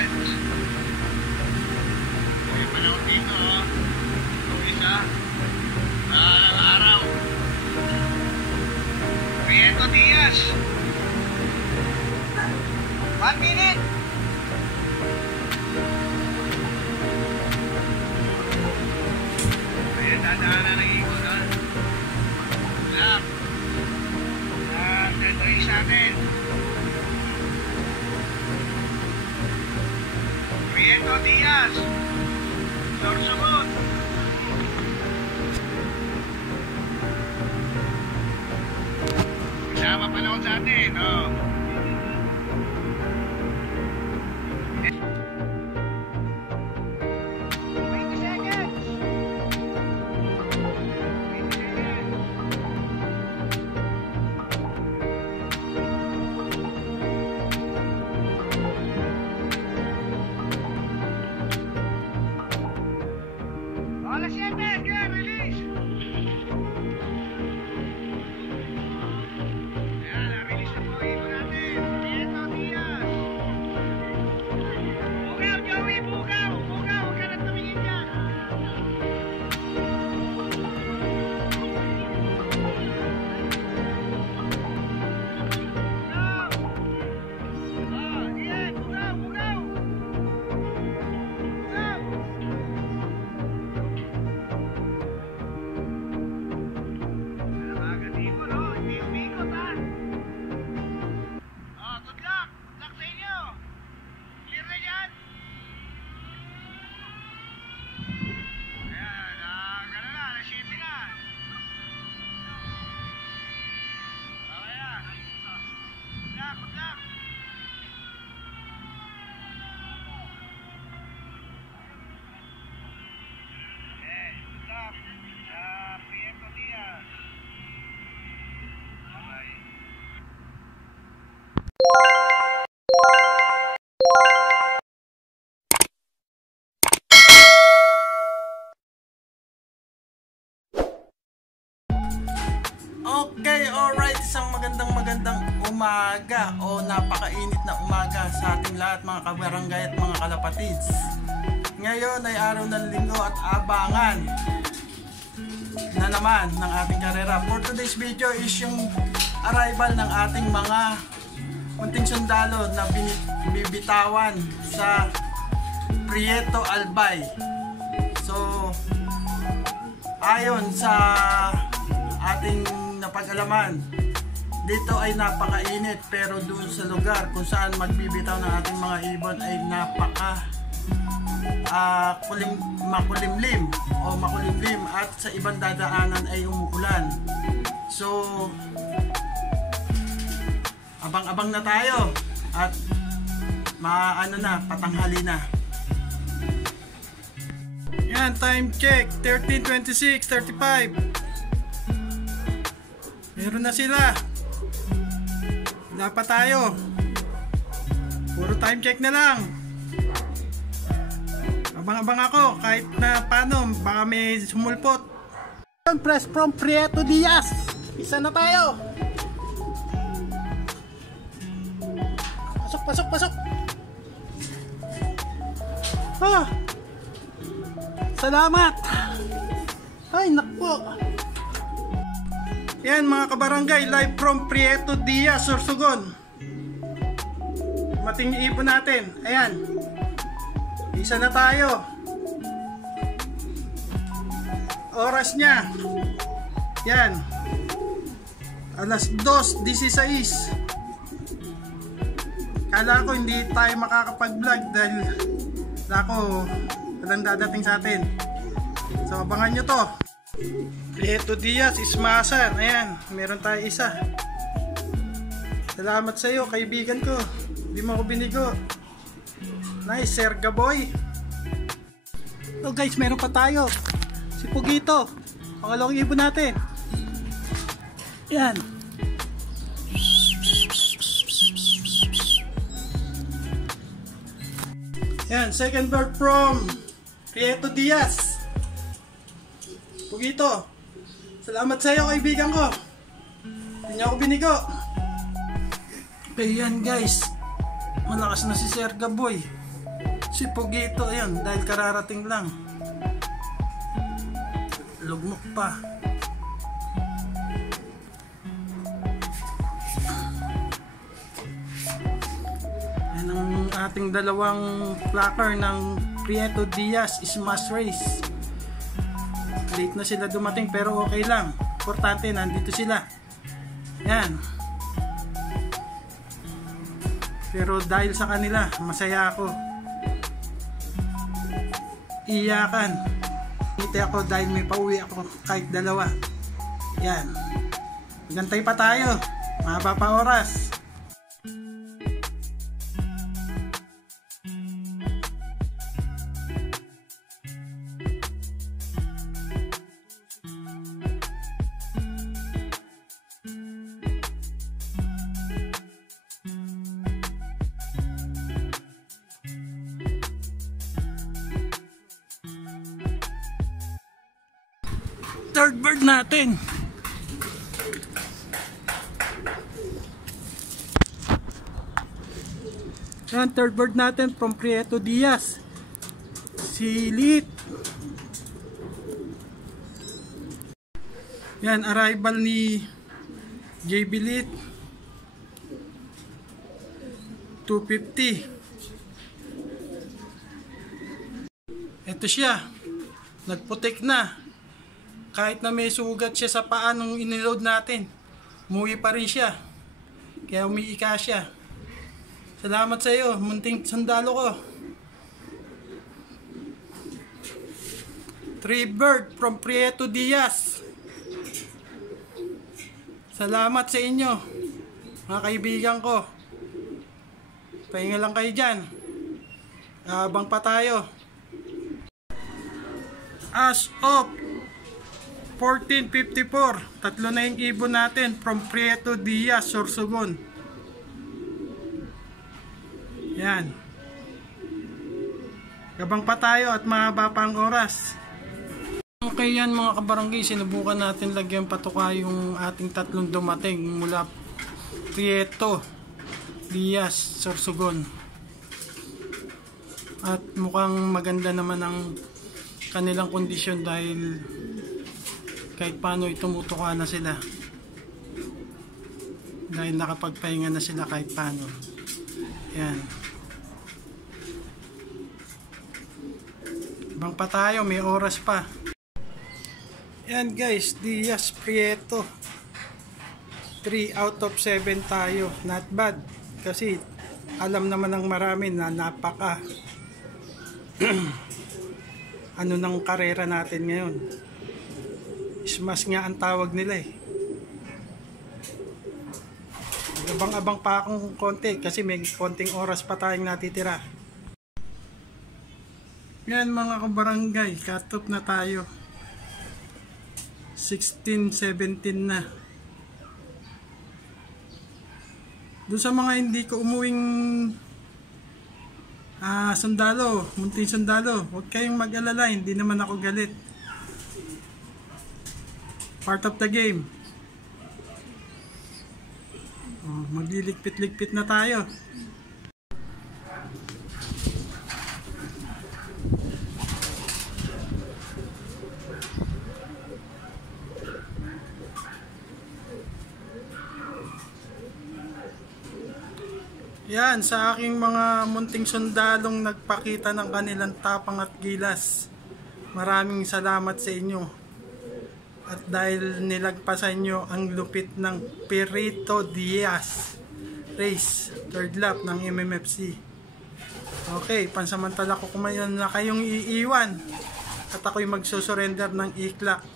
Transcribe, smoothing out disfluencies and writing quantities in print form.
Giants. Yung panahon dito, yung isa, araw. Prieto Diaz. 1 minute. Ayan, dadaanan ng ikot, ha? Lap. Trace natin. Prieto Diaz. Sorsogon. Kasama panahon sa atin, oh. Alas 7, kaya release! Ayan, na-release na po ito natin. Prieto Diaz. Bugaw, Joey, bugaw! Bugaw, huwag ka na tumingin dyan. Bugaw! Iyan, bugaw, bugaw! Bugaw! Nakakatipo, no? Hindi umikot, ha? Good luck! Good luck sa inyo! Clear na yan? Ayan, gano'n na, alas 7 na. Okay na. Good luck, good luck! Good luck sa Prieto Diaz. Okay. Okay, alright. Isang magandang umaga o napakainit na umaga sa ating lahat mga kabarangay at mga kalapatids. Ngayon ay araw ng linggo at abangan na naman ng ating karera. For today's video is yung arrival ng ating mga munting sundalo na bibitawan sa Prieto Albay. So, ayon sa ating napag-alaman, dito ay napakainit, pero doon sa lugar kung saan magbibitaw ng ating mga ibon ay makulimlim at sa ibang dadaanan ay umuulan. So abang-abang na tayo at patanghali na. Yan, time check 13:26:35. Meron na sila. Wala pa tayo. Puro time check na lang. Abang-abang ako kahit na paano, baka may sumulpot. Press from Prieto Diaz. Isa na tayo. Pasok. Salamat. Ay, nakpo. Yan mga kabarangay, live from Prieto Diaz, Sorsogon. Mating ibon natin. Ayan. Isa na tayo. Oras niya. Yan. Alas 2:16. Kala ko hindi tayo makakapag-vlog dahil walang dadating sa atin. So abangan nyo to. Prieto Diaz, Ismasan. Ayan, meron tayo isa. Salamat sa iyo, kaibigan ko. Hindi mo ako binigo. Nice, Serga boy. So guys, meron pa tayo. Si Pugito. Pangalawang ibon natin. Yan. Yan, second bird from Prieto Diaz. Pugito, salamat sa iyo kaibigan ko. Hindi niya ako binigo. Okay yan guys, malakas na si Serga boy. Si Pugito, ayun, dahil kararating lang. Lugmok pa. Yan ang ating dalawang placker ng Prieto Diaz Smash Race. Late na sila dumating pero okay lang. Importante, nandito sila. Yan. Pero dahil sa kanila, masaya ako. Iyakan. Ngiti ako dahil may pauwi ako kahit dalawa. Yan. Gantay pa tayo. Mahaba pa oras. Third bird natin. Yan, third bird natin from Prieto Diaz. Silit. Yan, arrival ni JB Lit. 250. Ito siya. Nagputik na. Kahit na may sugat siya sa paa nung iniload natin, umuwi pa rin siya. Kaya umiika siya. Salamat sa iyo, munting sandalo ko. 3 bird from Prieto Diaz. Salamat sa inyo, mga kaibigan ko. Pahinga lang kayo dyan. Abang pa tayo. As of 1454, tatlo na yung ibon natin from Prieto Diaz, Sorsogon. Yan. Gabang pa tayo at mahaba pa ang oras. Okay yan mga kabarangay, sinubukan natin lagyan patuka yung ating tatlong dumating mula Prieto Diaz, Sorsogon. At mukhang maganda naman ang kanilang kondisyon dahil kahit paano itumutuka na sila. Dahil nakapagpahinga na sila kahit paano. Yan. Bang pa tayo, may oras pa. Yan guys, Diaz Prieto. 3 out of 7 tayo. Not bad. Kasi alam naman ng marami na napaka ano ng karera natin ngayon. Smash nga ang tawag nila eh. Abang-abang pa akong konti kasi may konting oras pa tayong natitira. Yan mga kabarangay, cut off na tayo. 16, 17 na. Doon sa mga hindi ko umuwing sundalo, munting sundalo, huwag kayong mag-alala, hindi naman ako galit. Part of the game. Magliligpit-ligpit na tayo. Yan, sa aking mga munting sundalong nagpakita ng kanilang tapang at gilas. Maraming salamat sa inyo. At dahil nilagpasan nyo ang lupit ng Prieto Diaz race, third lap ng MMFC. Okay, pansamantala ko kumayon na kayong iiwan at ako'y magsusurrender ng iklak.